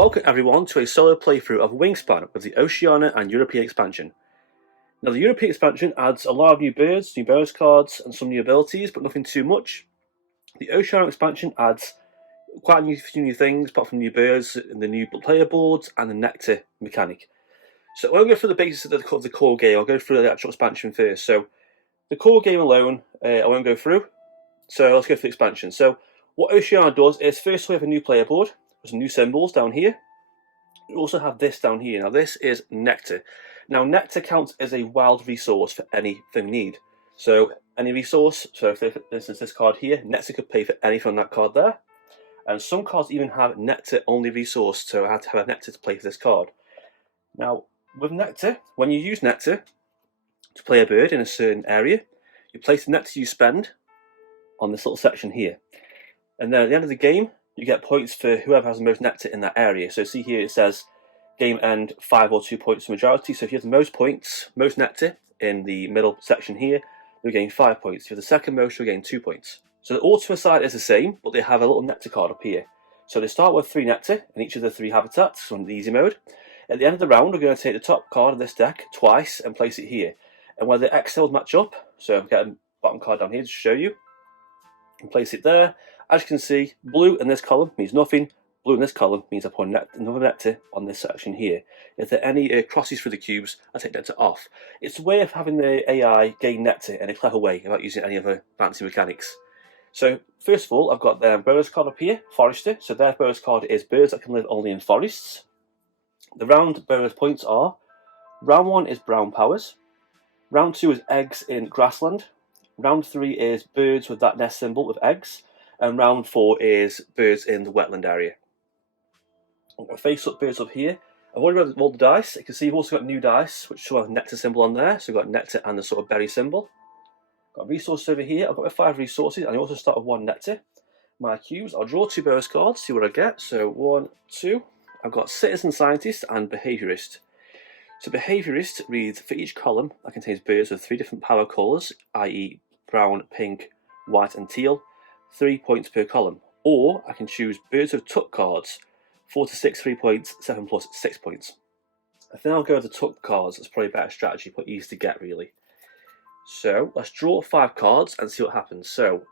Welcome everyone to a solo playthrough of Wingspan with the Oceania and European expansion. Now the European expansion adds a lot of new birds, new bonus cards and some new abilities, but nothing too much. The Oceania expansion adds quite a few new things, apart from new birds and the new player boards and the nectar mechanic. So I won't go through the basics of the core game, I'll go through the actual expansion first. So the core game alone, I won't go through, so let's go through the expansion. So what Oceania does is first we have a new player board, with some new symbols down here. We also have this down here. Now this is nectar. Now nectar counts as a wild resource for anything we need. So any resource, so for instance this card here, nectar could pay for anything on that card there. And some cards even have nectar only resource, so I had to have nectar to play for this card. Now with nectar, when you use nectar to play a bird in a certain area, you place the nectar you spend on this little section here. And then at the end of the game, you get points for whoever has the most nectar in that area. So see here it says game end 5 or 2 points for majority. So if you have the most points, most nectar in the middle section here, you'll gain 5 points. If you have the second most, you'll gain 2 points. So the ultimate side is the same, but they have a little nectar card up here. So they start with 3 nectar in each of the 3 habitats on the easy mode. At the end of the round, we're going to take the top card of this deck twice and place it here. And where the X cells match up, so I've got a bottom card down here to show you, and place it there. As you can see, blue in this column means nothing. Blue in this column means I put another nectar on this section here. If there are any crosses through the cubes, I take nectar off. It's a way of having the AI gain nectar in a clever way without using any other fancy mechanics. So first of all, I've got their bonus card up here, Forester. So their bonus card is birds that can live only in forests. The round bonus points are, round 1 is brown powers. Round 2 is eggs in grassland. Round 3 is birds with that nest symbol with eggs. And round 4 is birds in the wetland area. I've got face-up birds up here. I've already rolled the dice. You can see we've also got new dice, which show a nectar symbol on there. So we've got nectar and the sort of berry symbol. Got resources over here. I've got my 5 resources, and I also start with 1 nectar. My cubes, I'll draw 2 bonus cards, see what I get. So 1, 2. I've got citizen scientist and behaviourist. So behaviourist reads, for each column that contains birds with 3 different power colours, i.e. brown, pink, white and teal, 3 points per column. Or I can choose birds with tuck cards, 4 to 6, 3 points, 7 plus 6 points. I think I'll go with the tuck cards, that's probably a better strategy, but easy to get really. So let's draw 5 cards and see what happens. So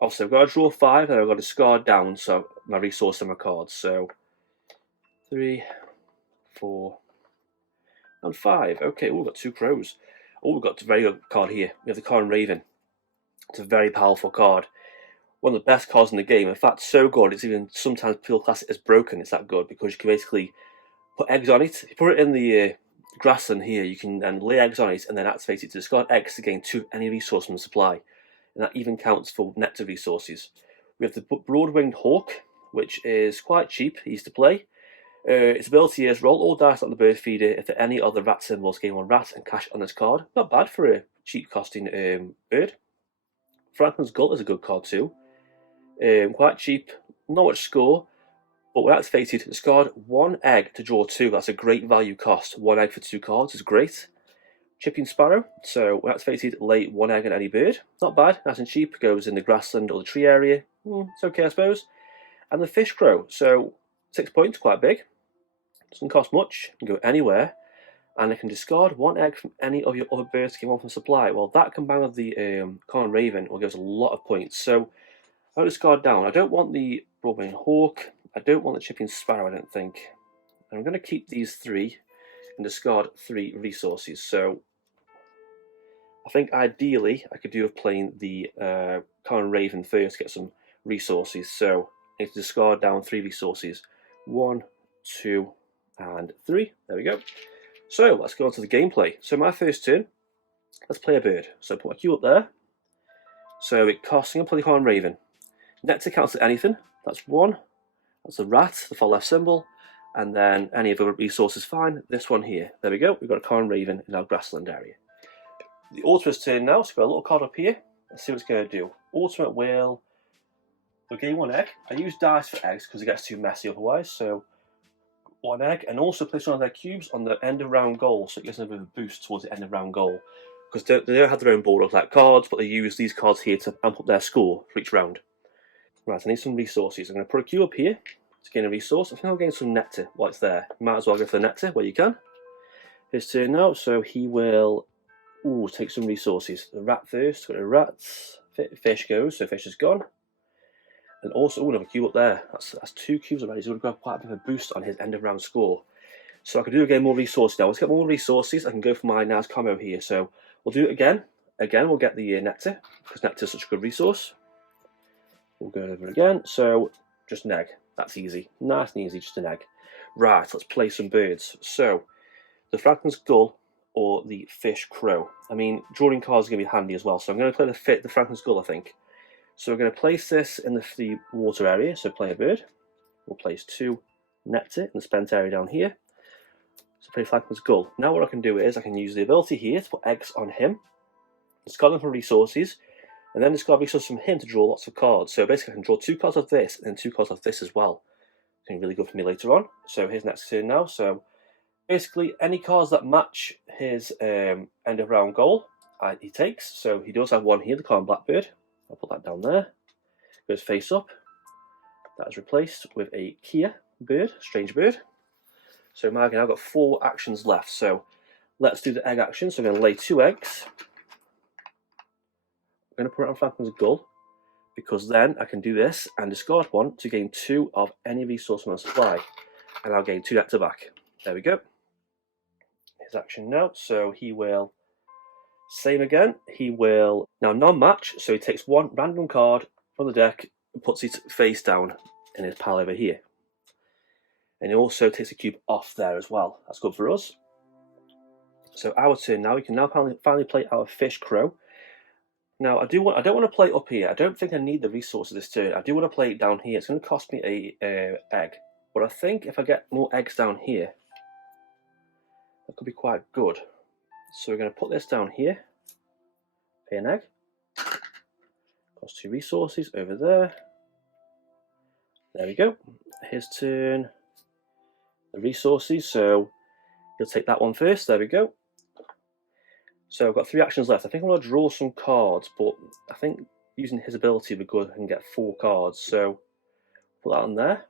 also I've got to draw 5 and I've got to discard down so my resource and my cards. So 3, 4, and 5. Okay, we've got 2 crows. Oh, we've got a very good card here. We have the Corn Raven. It's a very powerful card. One of the best cards in the game. In fact, so good it's even sometimes people class it as broken. It's that good because you can basically put eggs on it. If you put it in the grassland here, you can then lay eggs on it and then activate it to discard eggs to gain 2 any resource from the supply. And that even counts for nectar resources. We have the broad-winged hawk, which is quite cheap, easy to play. Its ability is roll all dice on the bird feeder. If there are any other rat symbols, gain 1 rat and cash on this card. Not bad for a cheap costing bird. Franklin's Gull is a good card too. Quite cheap, not much score, but when activated, discard 1 egg to draw 2. That's a great value cost. 1 egg for 2 cards is great. Chipping Sparrow, so when activated, lay 1 egg on any bird. Not bad, nice and cheap, goes in the grassland or the tree area. It's okay, I suppose. And the Fish Crow, so 6 points, quite big. Doesn't cost much, can go anywhere. And it can discard 1 egg from any of your other birds to get 1 from supply. Well, that combined with the Corn Raven will give us a lot of points. So I'll discard down. I don't want the Broadwing Hawk. I don't want the Chipping Sparrow, I don't think. And I'm going to keep these 3 and discard 3 resources. So I think ideally I could do with playing the Corn Raven first to get some resources. So I need to discard down 3 resources. 1, 2, and 3. There we go. So let's go on to the gameplay. So my first turn, let's play a bird. So put my cube up there. So it costs, I'm going to play the Corn Raven. Nectar counts as anything. That's 1. That's the rat, the far left symbol. And then any other resource is fine. This one here. There we go. We've got a Corn Raven in our grassland area. The Ultimate's turn now. So we've got a little card up here. Let's see what it's going to do. Ultimate will gain 1 egg. I use dice for eggs because it gets too messy otherwise. So 1 egg. And also place one of their cubes on the end of round goal. So it gives them a bit of a boost towards the end of round goal. Because they don't have their own board of like cards, but they use these cards here to amp up their score for each round. Right, I need some resources. I'm going to put a cube up here to gain a resource. I think I'll gain some nectar while it's there. Might as well go for the nectar where you can. His turn now, so he will take some resources. The rat first, got the rats. Fish goes, so fish is gone. And also, another cube up there. That's 2 cubes already. He's going to grab quite a bit of a boost on his end of round score. So I can do again more resources now. Let's get more resources. I can go for my Naz combo here. So we'll do it again. Again, we'll get the nectar, because nectar is such a good resource. We'll go over again. So just an egg. That's easy. Nice and easy, just an egg. Right, let's play some birds. So the Franklin's gull or the fish crow. I mean, drawing cards are going to be handy as well. So I'm going to play the Franklin's gull, I think. So we're going to place this in the water area. So play a bird. We'll place 2 nectar in the spent area down here. So play Franklin's gull. Now what I can do is I can use the ability here to put eggs on him. Discard them for resources. And then discard resources from him to draw lots of cards. So basically I can draw 2 cards of this and then 2 cards of this as well. It's going to be really good for me later on. So his next turn now. So basically any cards that match his end of round goal, he takes. So he does have one here, the card Blackbird. I'll put that down there. Goes face up. That is replaced with a Kia bird, strange bird. So Margan, I've got 4 actions left. So let's do the egg action. So I'm going to lay 2 eggs. I'm going to put it on Franklin's gull, because then I can do this and discard 1 to gain 2 of any resource from my supply. And I'll gain 2 nectar back. There we go. His action now. So he will, same again, he will now non-match. So he takes 1 random card from the deck and puts it face down in his pile over here. And he also takes a cube off there as well. That's good for us. So our turn now. We can now finally play our fish crow. Now I don't want to play up here. I don't think I need the resources this turn. I do want to play it down here. It's going to cost me a egg, but I think if I get more eggs down here, that could be quite good. So we're going to put this down here. Pay an egg. Cost 2 resources over there. There we go. His turn. The resources. So he'll take that one first. There we go. So I've got 3 actions left. I think I'm going to draw some cards, but I think using his ability would be good and get 4 cards. So put that on there.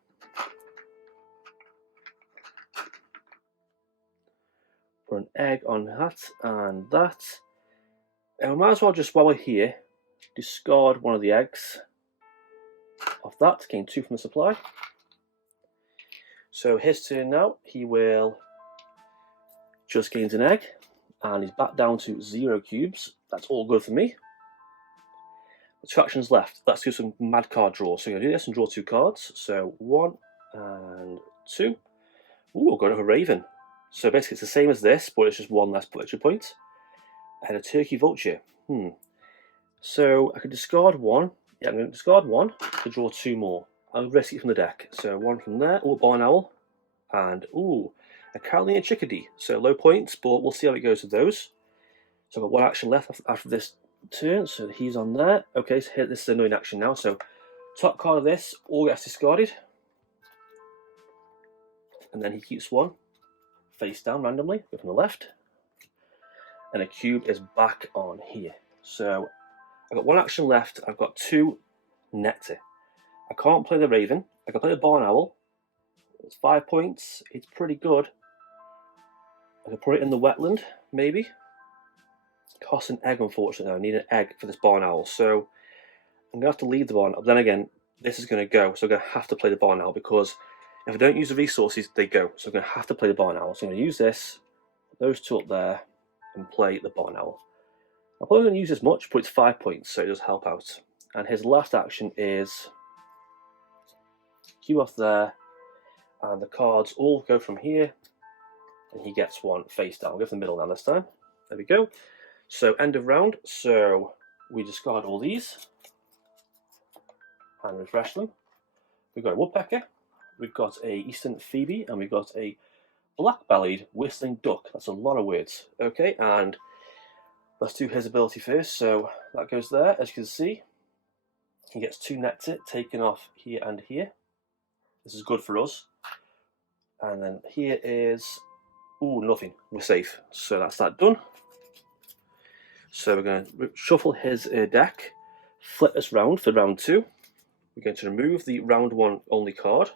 Put an egg on that and that. And we might as well just, while we're here, discard one of the eggs of that to gain 2 from the supply. So his turn now. He will just gains an egg. And he's back down to 0 cubes. That's all good for me. 2 actions left. Let's do some mad card draw. So I'm going to do this and draw 2 cards. So 1 and 2. Ooh, I've got a Raven. So basically it's the same as this, but it's just 1 less victory point. And a Turkey Vulture. So I could discard 1. Yeah, I'm going to discard 1 to draw 2 more. I'll risk it from the deck. So 1 from there. Oh, Barn Owl. And, ooh, a Carolina Chickadee. So low points, but we'll see how it goes with those. So I've got 1 action left after this turn. So he's on there. Okay, so this is annoying action now. So top card of this all gets discarded. And then he keeps 1 face down randomly, go from the left. And a cube is back on here. So I've got 1 action left. I've got 2 nectar. I can't play the Raven. I can play the Barn Owl. It's 5 points. It's pretty good. I could put it in the wetland, maybe. It costs an egg, unfortunately. I need an egg for this Barn Owl. So I'm going to have to leave the Barn Owl. Then again, this is going to go. So I'm going to have to play the Barn Owl, because if I don't use the resources, they go. So I'm going to have to play the Barn Owl. So I'm going to use this, those 2 up there, and play the Barn Owl. I'm probably going to use as much, but it's 5 points, so it does help out. And his last action is cue off there, and the cards all go from here, and he gets 1 face down. I'll go for the middle now this time. There we go. So end of round. So we discard all these and refresh them. We've got a woodpecker, we've got a eastern phoebe, and we've got a black-bellied whistling duck. That's a lot of words. Okay, and let's do his ability first. So that goes there. As you can see, he gets 2 nectar taken off here and here. This is good for us. And then here is, ooh, nothing. We're safe. So that's that done. So we're going to shuffle his deck, flip this round for round 2. We're going to remove the round 1 only card.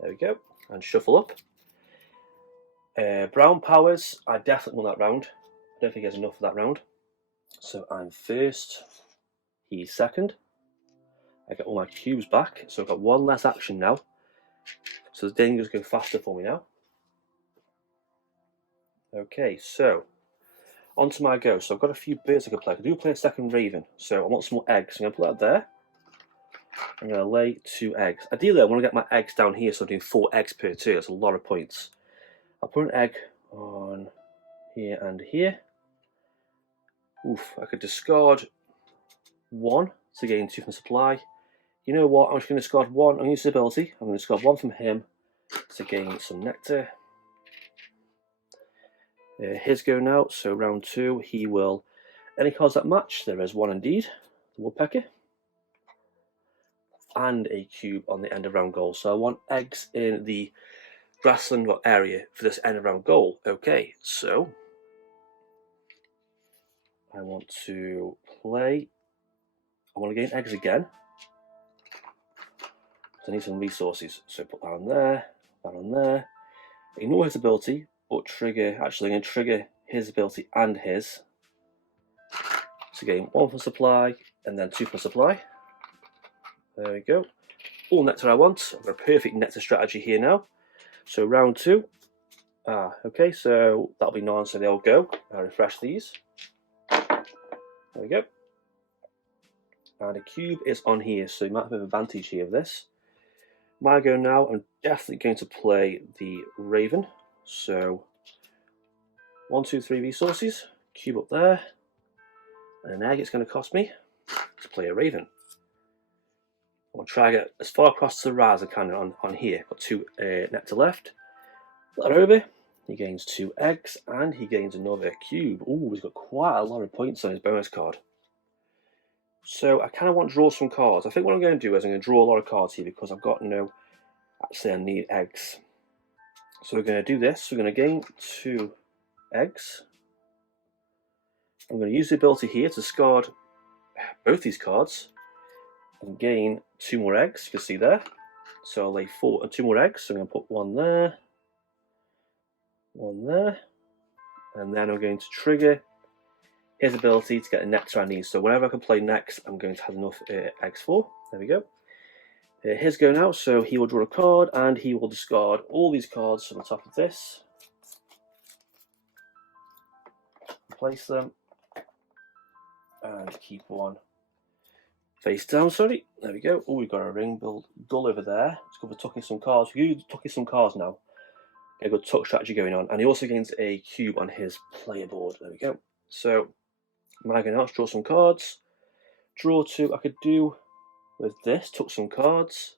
There we go. And shuffle up. Brown powers, I definitely want that round. I don't think there's enough for that round. So I'm first, he's second. I get all my cubes back, so I've got one less action now. So the dangers go faster for me now. Okay, so onto my go. So I've got a few birds I could play. I could play a second raven, so I want some more eggs. I'm going to put that there. I'm going to lay 2 eggs. Ideally, I want to get my eggs down here, so I'm doing 4 eggs per turn. That's a lot of points. I'll put an egg on here and here. Oof, I could discard 1 to gain 2 from supply. You know what? I'm just going to discard 1. I'm going to use his ability. I'm going to discard 1 from him to gain some nectar. His go now. So round 2, he will. Any cards that match, there is 1 indeed. The woodpecker. And a cube on the end of round goal. So I want eggs in the grassland area for this end of round goal. Okay, so I want to play. I want to gain eggs again. So I need some resources. So put that on there, that on there. Ignore his ability, but trigger. Actually, I'm going to trigger his ability and his. So gain 1 for supply and then 2 for supply. There we go. All nectar I want. I've got a perfect nectar strategy here now. So round 2. Okay, so that'll be 9, so they'll go. I'll refresh these. There we go. And a cube is on here, so you might have an advantage here of this. My go now, I'm definitely going to play the raven. So 1, 2, 3 resources. Cube up there. And an egg it's going to cost me to play a raven. I'll try to get as far across to the rise as I can on here. Got 2 nectar left. Put that over. He gains 2 eggs and he gains another cube. Ooh, he's got quite a lot of points on his bonus card. So I kind of want to draw some cards. I think what I'm going to do is I'm going to draw a lot of cards here because I've got no. Actually, I need eggs. So we're going to do this. We're going to gain 2 eggs. I'm going to use the ability here to discard both these cards and gain 2 more eggs. You can see there. So I'll lay 2 more eggs. So I'm going to put 1 there, 1 there, and then I'm going to trigger his ability to get a nectar I need. So whenever I can play next, I'm going to have enough eggs for. There we go. His go now, so he will draw a card and he will discard all these cards from the top of this. Place them and keep 1 face down, sorry. There we go. Oh, we've got a ring build dull over there. Let's go for tucking some cards. We're tucking some cards now. A good tuck strategy going on. And he also gains a cube on his player board. There we go. So, my go now, let's draw some cards. Draw 2. I could do with this, tuck some cards.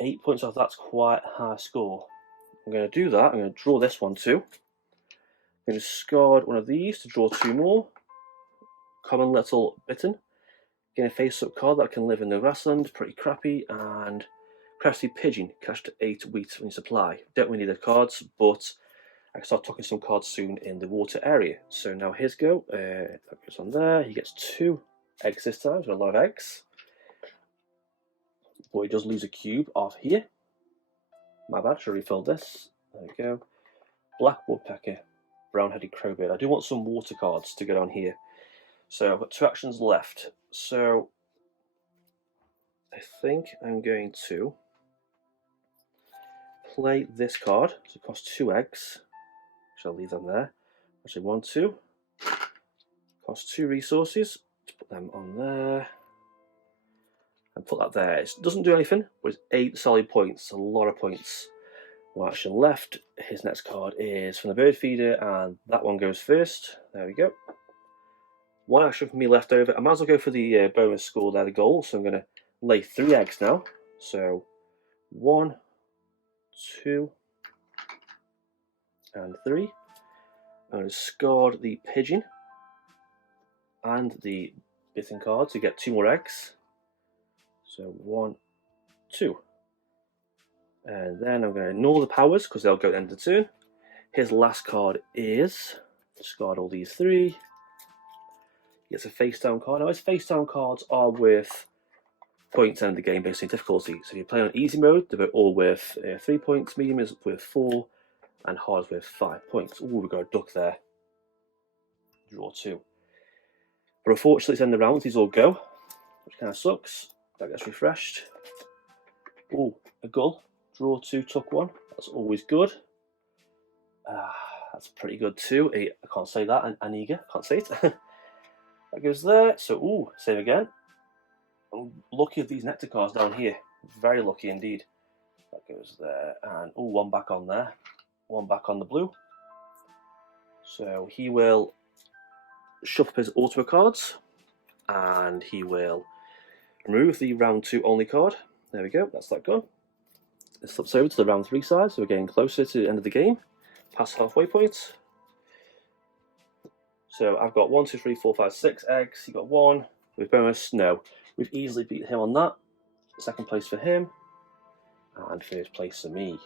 8 points off, that's quite a high score. I'm going to do that. I'm going to draw this one too. I'm going to discard one of these to draw 2 more. Common little bitten. Get a face-up card that can live in the grassland, pretty crappy, and crafty pigeon, cash to 8 wheat in supply. Don't really need the cards, but I can start tucking some cards soon in the water area. So now his go. That goes on there. He gets 2 eggs this time, so a lot of eggs. But he does lose a cube off here. My bad, should have refilled this. There we go. Black woodpecker, brown-headed crowbird. I do want some water cards to get on here. So I've got 2 actions left. So I think I'm going to play this card. So it costs 2 eggs. Shall leave them there. Actually, 1, 2. Costs 2 resources. Let's put them on there. And put that there. It doesn't do anything, but it's 8 solid points. A lot of points. 1 action left. His next card is from the bird feeder, and that one goes first. There we go. 1 action for me left over. I might as well go for the bonus score there, the goal. So I'm going to lay 3 eggs now. So 1, 2, and 3. I'm going to discard the pigeon and the bitten card to get 2 more eggs. So 1, 2. And then I'm going to ignore the powers because they'll go at the end of the turn. His last card is discard all these 3. He gets a face down card. Now his face down cards are worth points and the game based on difficulty. So if you play on easy mode, they're all worth 3 points, medium is worth 4, and hard is worth 5 points. Oh, we've got a duck there. Draw 2. But unfortunately, it's in the round, these all go, which kind of sucks. That gets refreshed. Oh, a gull. Draw 2, tuck 1. That's always good. That's pretty good too. I can't say that. An eager, can't say it. That goes there. So, ooh, same again. I'm lucky with these nectar cards down here. Very lucky indeed. That goes there. And, ooh, one back on there. One back on the blue. So he will shuffle up his ultimate cards. And he will remove the round 2 only card. There we go. That's that gone. It slips over to the round 3 side. So we're getting closer to the end of the game. Past halfway point. So I've got 1, 2, 3, 4, 5, 6 eggs. You got 1 with bonus. No, we've easily beat him on that. Second place for him, and first place for me.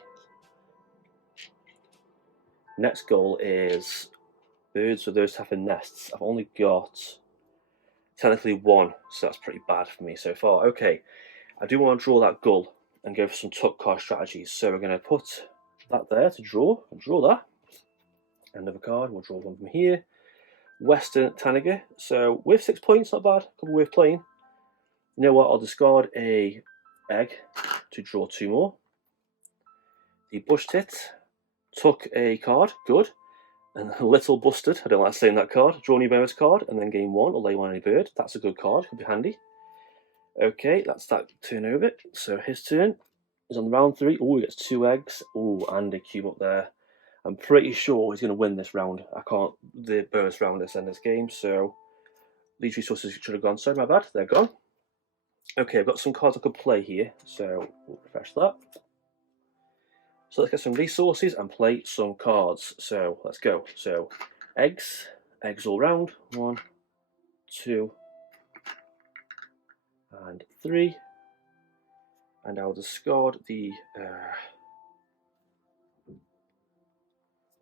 Next goal is birds with those type of nests. I've only got technically 1, so that's pretty bad for me so far. Okay, I do want to draw that gull and go for some tuck card strategies. So we're going to put that there to draw. I'll draw that. Another card. We'll draw one from here. Western Tanager. So with 6 points, not bad. Couple worth playing. You know what? I'll discard a egg to draw 2 more. The Bush Tit. Took a card. Good. And a Little Busted. I don't like saying that card. Draw a new bonus card and then gain 1 or lay 1 on a bird. That's a good card. Could be handy. Okay, that's that turn over it. So his turn is on round 3. Oh, he gets 2 eggs. Oh, and a cube up there. I'm pretty sure he's going to win this round. I can't, the bonus round is in this game, so these resources should have gone. Sorry, my bad, they're gone. Okay, I've got some cards I could play here, so we'll refresh that. So let's get some resources and play some cards. So let's go. So eggs all round. 1, 2, and 3. And I'll discard the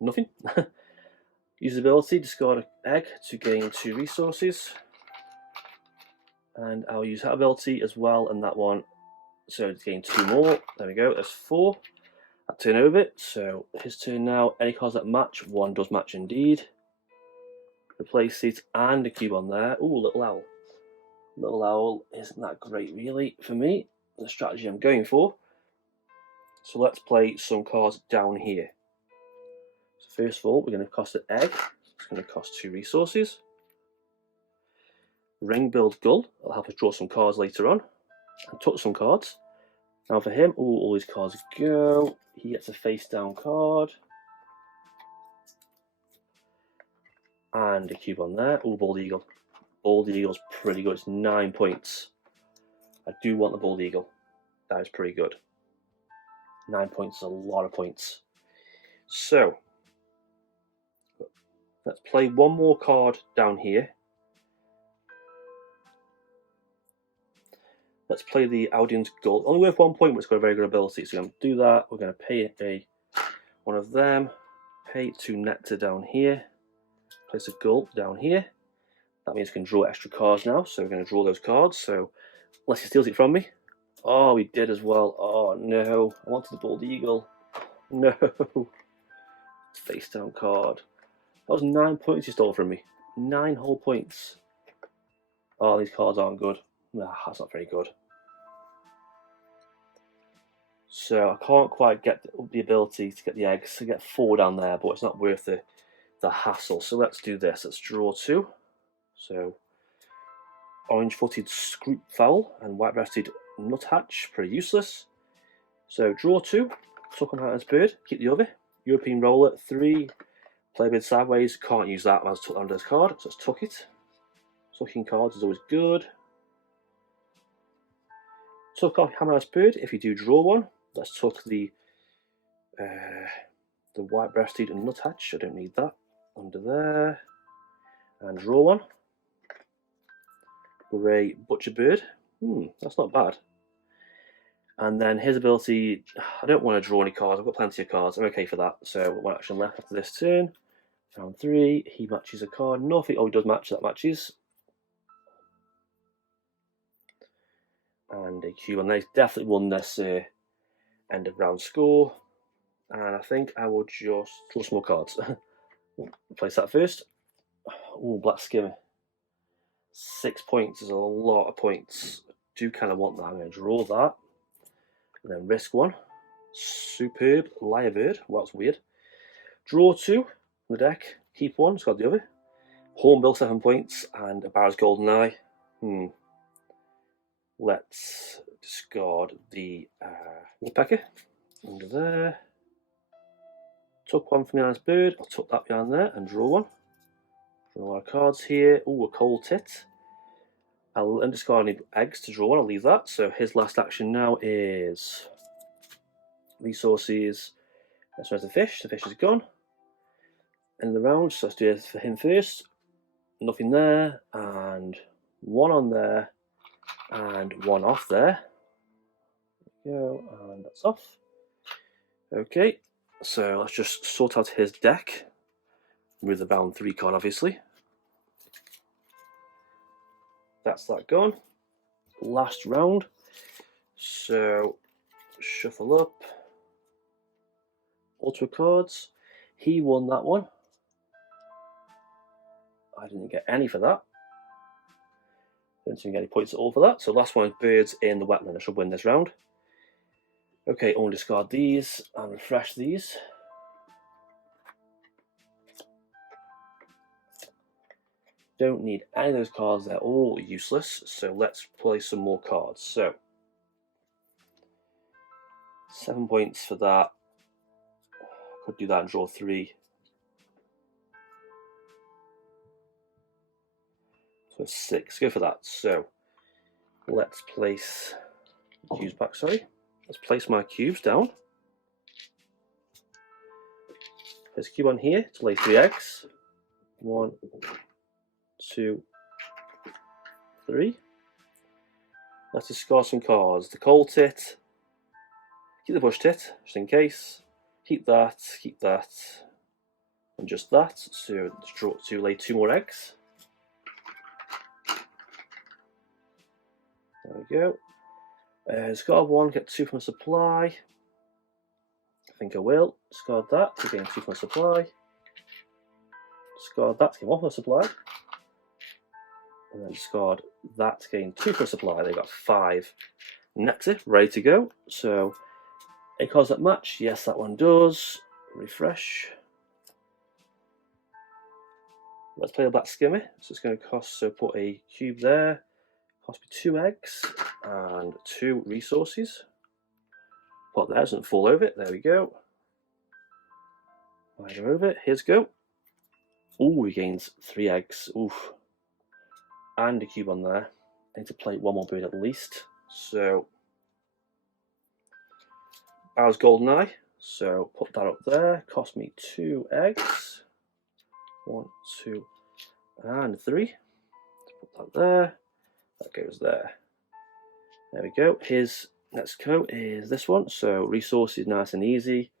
nothing. Use ability, discard an egg to gain 2 resources. And I'll use that ability as well, and that one, so to gain 2 more. There we go, that's 4. I turn over it, so his turn now. Any cards that match, 1 does match indeed. Replace it, and a cube on there. Ooh, little owl. Little owl isn't that great really for me, the strategy I'm going for. So let's play some cards down here. So first of all, we're going to cost an egg. It's going to cost 2 resources. Ring Build Gull. It'll help us draw some cards later on. And touch some cards. Now for him, ooh, all his cards go. He gets a face down card. And a cube on there. Ooh, Bald Eagle. Bald Eagle's pretty good. It's 9 points. I do want the Bald Eagle. That is pretty good. 9 points is a lot of points. So, let's play one more card down here. Let's play the Audience Gull. Only worth 1 point, but it's got a very good ability. So I'm going to do that. We're going to pay one of them. Pay 2 nectar down here. Place a gull down here. That means we can draw extra cards now. So we're going to draw those cards. So unless he steals it from me. Oh, we did as well. Oh no. I wanted the Bald Eagle. No. Face down card. That was 9 points he stole from me. 9 whole points. Oh, these cards aren't good. Nah, that's not very good. So I can't quite get the ability to get the eggs to get 4 down there, but it's not worth the hassle. So let's do this. Let's draw 2. So orange-footed Scroop Fowl and white-breasted Nuthatch, pretty useless. So draw 2. Tuck him out as bird. Keep the other. European Roller 3. Play bird sideways. Can't use that. I was tucked under this card, so let's tuck it. Tucking cards is always good. Tuck off Hammer's bird if you do draw one. Let's tuck the white-breasted nuthatch. I don't need that. Under there. And draw one. Grey butcher bird. That's not bad. And then his ability, I don't want to draw any cards. I've got plenty of cards. I'm okay for that. So 1 action left after this turn. Round 3. He matches a card. Nothing. Oh, he does match. That matches. And a cube on there. He's definitely won this end of round score. And I think I will just draw some more cards. Place that first. Oh, black skimmer. 6 points is a lot of points. I do kind of want that. I'm going to draw that. And then risk one. Superb. Lyrebird. Well, that's weird. Draw two from the deck. Keep one. Discard the other. Hornbill, 7 points. And a Barrow's Golden Eye. Let's discard the Woodpecker. Under there. Tuck one from behind this bird. I'll tuck that behind there and draw one. Draw our cards here. Oh, a cold tit. I'll discard any eggs to draw one. I'll leave that. So his last action now is resources. Let's raise the fish. The fish is gone. End of the round. So let's do it for him first. Nothing there. And one on there. And one off there. There we go. And that's off. Okay. So let's just sort out his deck. Remove the bound 3 card, obviously. That's that gone. Last round. So shuffle up. Ultra cards. He won that one. I didn't get any for that. Didn't seem to get any points at all for that. So last one is birds in the wetland. I should win this round. Okay, only discard these and refresh these. Don't need any of those cards, they're all useless. So let's play some more cards. So 7 points for that. Could do that and draw 3. So 6, go for that. So let's place cubes back, sorry. Let's place my cubes down. There's a cube on here to lay 3 eggs. 1, 2, 3. Let's discard some cards. The cold tit. Keep the bush tit, just in case. Keep that, and just that. So draw to lay 2 more eggs. There we go. Discard 1, get 2 from a supply. I think I will. Discard that to gain 2 from a supply. Discard that to gain 1 from a supply. And then discard that to gain 2 from a supply. They've got 5 nectar ready to go. So, any cards that match? Yes, that one does. Refresh. Let's play a black skimmer. So it's going to cost, so put a cube there. Cost me 2 eggs and 2 resources. Put that, doesn't fall over it. There we go. Go over it. Here's go. Oh, he gains 3 eggs. Oof. And a cube on there. I need to play 1 more bird at least. So, Barrow's Golden Eye. So put that up there. Cost me 2 eggs. 1, 2, and 3. Let's put that there. That goes there. There we go. His next coat is this one. So resources nice and easy.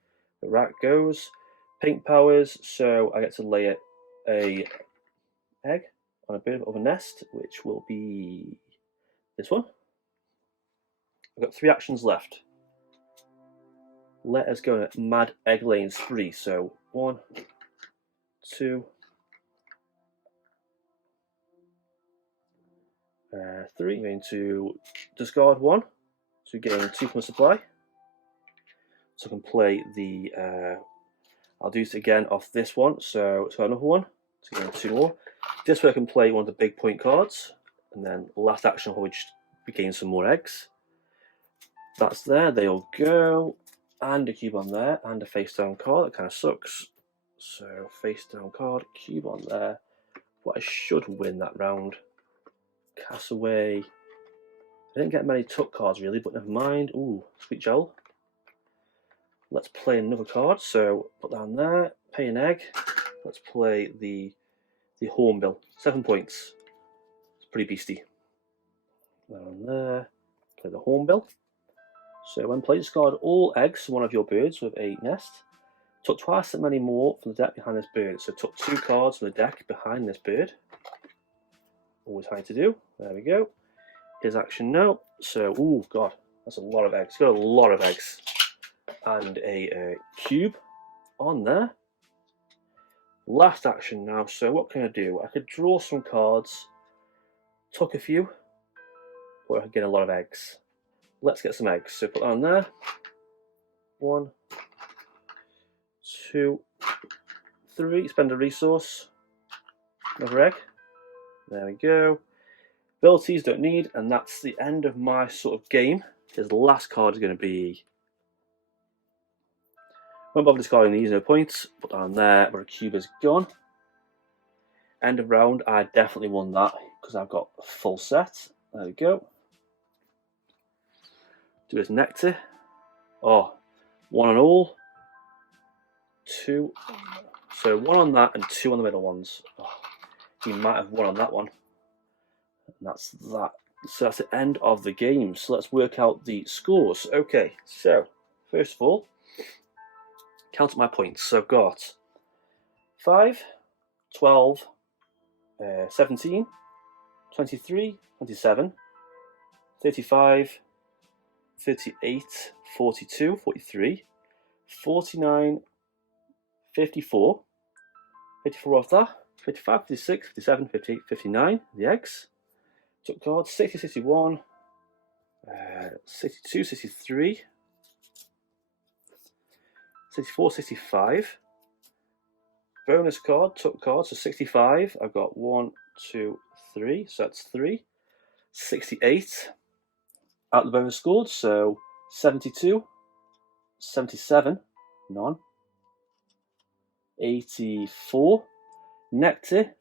The rat goes. Pink powers. So I get to lay a egg on a bit of a nest, which will be this one. I've got 3 actions left. Let us go at Mad Egg laying spree. So 1, 2, 3. I'm going to discard 1 to gain 2 from a supply. So I can play the. I'll do it again off this one. So another one to gain 2 more. This way I can play one of the big point cards, and then last action I'll probably just gain some more eggs. That's there. They all go, and a cube on there, and a face down card. That kind of sucks. So face down card, cube on there. But I should win that round. Castaway. I didn't get many tuck cards really, but never mind. Ooh, sweet gel. Let's play another card. So put that on there. Pay an egg. Let's play the hornbill. 7 points. It's pretty beastie. That on there. Play the hornbill. So when played, discard all eggs from one of your birds with a nest. Tuck twice that many more from the deck behind this bird. So tuck 2 cards from the deck behind this bird. Always hard to do. There we go. his action now. So, oh god, that's a lot of eggs. Got a lot of eggs. And a cube on there. Last action now. So what can I do? I could draw some cards, tuck a few, or I could get a lot of eggs. Let's get some eggs. So put that on there. 1, 2, 3. Spend a resource. Another egg. There we go. Abilities don't need, and that's the end of my sort of game. His last card is going to be. Won't bother discarding these, no points. Put that on there, but a cube is gone. End of round, I definitely won that because I've got a full set. There we go. Do his nectar. Oh, 1 on all. 2. So 1 on that and 2 on the middle ones. Oh, he might have 1 on that one. And that's that. So that's the end of the game. So let's work out the scores. Okay, so first of all, count up my points. So I've got 5, 12, 17, 23, 27, 35, 38, 42, 43, 49, 54, 54 off that, 55, 56, 57, 58, 59, the eggs. Took cards, 60, 61, 62, 63, 64, 65. Bonus card, took cards, so 65. I've got 1, 2, 3, so that's 3. 68 out the bonus scored, so 72, 77, none. 84, nectar.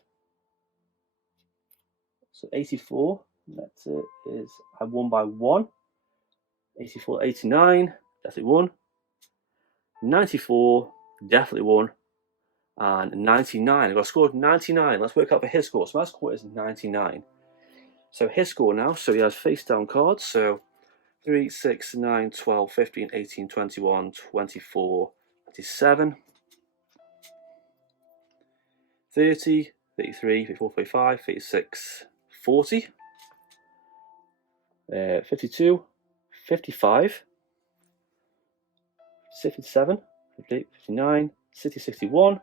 So 84, nectar is, I won by 1. 84, 89, definitely won. 94, definitely won. And 99, I scored 99. Let's work out for his score. So my score is 99. So his score now, so he has face down cards. So 3, 6, 9, 12, 15, 18, 21, 24, 27, 30, 33, 34, 35, 36, 40, 52, 55, 57, 58, 59, 60, 61,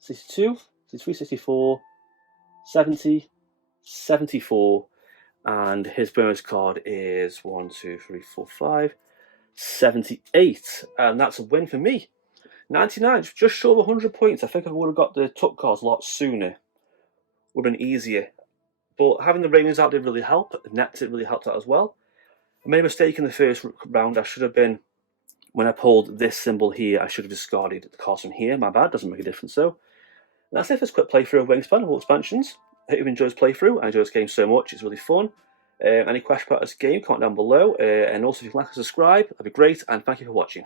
62, 63, 64, 70, 74, and his bonus card is 1, 2, 3, 4, 5, 78, and that's a win for me. 99, just short of 100 points. I think I would have got the tuck cards a lot sooner. Would have been easier. But having the rainings out did really help. The nectar really helped out as well. I made a mistake in the first round. I should have been, when I pulled this symbol here, I should have discarded the cards from here. My bad, doesn't make a difference though. And that's it for this quick playthrough of Wingspan of all expansions. I hope you enjoyed this playthrough. I enjoy this game so much, it's really fun. Any questions about this game, comment down below. And also if you can like and subscribe, that'd be great. And thank you for watching.